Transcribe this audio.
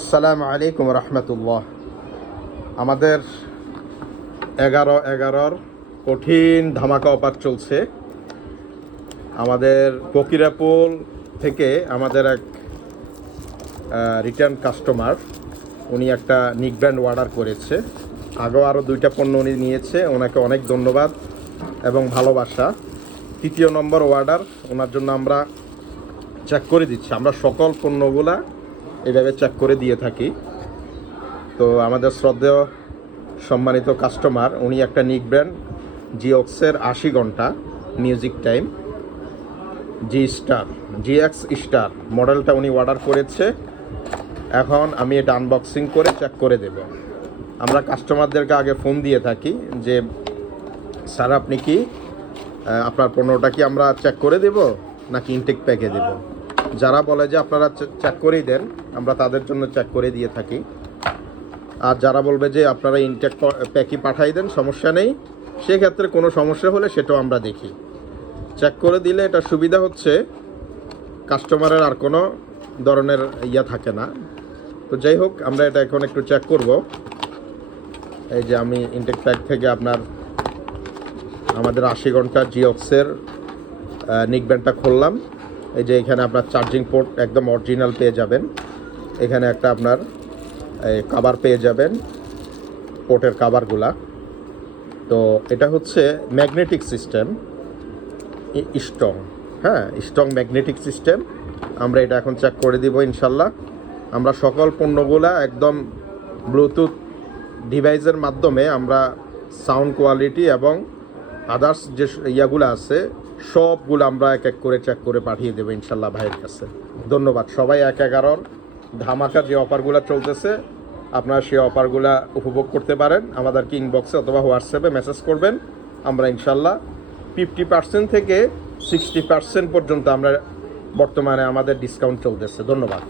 আসসালামু আলাইকুম রহমতুল্লাহ। আমাদের 11/11 কঠিন ধামাকা অফার চলছে। আমাদের ফকিরাপুল থেকে আমাদের এক রিটার্ন কাস্টমার, উনি একটা নিক ব্র্যান্ড অর্ডার করেছে। আগেও আরও 2টা পণ্য উনি নিয়েছে, ওনাকে অনেক ধন্যবাদ এবং ভালোবাসা। 3য় নম্বর অর্ডার ওনার জন্য আমরা চেক করে দিচ্ছি। আমরা সকল পণ্যগুলা এইভাবে চেক করে দিয়ে থাকি। তো আমাদের শ্রদ্ধেয় সম্মানিত কাস্টমার, উনি একটা নিক ব্র্যান্ড জিওক্সের 80 ঘন্টা মিউজিক টাইম জিএক্স স্টার মডেলটা উনি অর্ডার করেছে। এখন আমি এটা আনবক্সিং করে চেক করে দেব। আমরা কাস্টমারদেরকে আগে ফোন দিয়ে থাকি যে স্যার আপনি কি আপনার পণ্যটা কি আমরা চেক করে দেব নাকি ইনটেক প্যাকে দেব। যারা বলে যে আপনারা চেক করেই দেন, আমরা তাদের জন্য চেক করে দিয়ে থাকি। আর যারা বলবে যে আপনারা ইনটেক প্যাকই পাঠাই দেন, সমস্যা নেই, সেক্ষেত্রে কোনো সমস্যা হলে সেটাও আমরা দেখি। চেক করে দিলে এটা সুবিধা হচ্ছে কাস্টমারের আর কোনো ধরনের থাকে না। তো যাই হোক, আমরা এটা এখন একটু চেক করব। এই যে আমি ইনটেক প্যাক থেকে আমাদের 80 ঘন্টা জিওক্সের নিক ব্র্যান্ডটা খুললাম। এই যে এখানে আপনার চার্জিং পোর্ট একদম অরিজিনাল পেয়ে যাবেন। এখানে একটা আপনার কভার পেয়ে যাবেন, পোর্টের কভারগুলা। তো এটা হচ্ছে magnetic system, strong magnetic system. আমরা এটা এখন চেক করে দিব ইনশাল্লাহ। আমরা সকল পণ্যগুলা একদম ব্লুটুথ ডিভাইসের মাধ্যমে আমরা সাউন্ড কোয়ালিটি এবং আদার্স যে ইয়াগুলো আছে সবগুলো আমরা এক এক করে চেক করে পাঠিয়ে দেবো ইনশাল্লাহ ভাইয়ের কাছে। ধন্যবাদ সবাই। 11/11 ধামাকা যে অফারগুলো চলতেছে, আপনারা সেই অফারগুলো উপভোগ করতে পারেন। আমাদেরকে ইনবক্সে অথবা হোয়াটসঅ্যাপে মেসেজ করবেন। আমরা ইনশাল্লাহ 50% থেকে 60% পর্যন্ত আমরা বর্তমানে আমাদের ডিসকাউন্ট চলতেছে। ধন্যবাদ।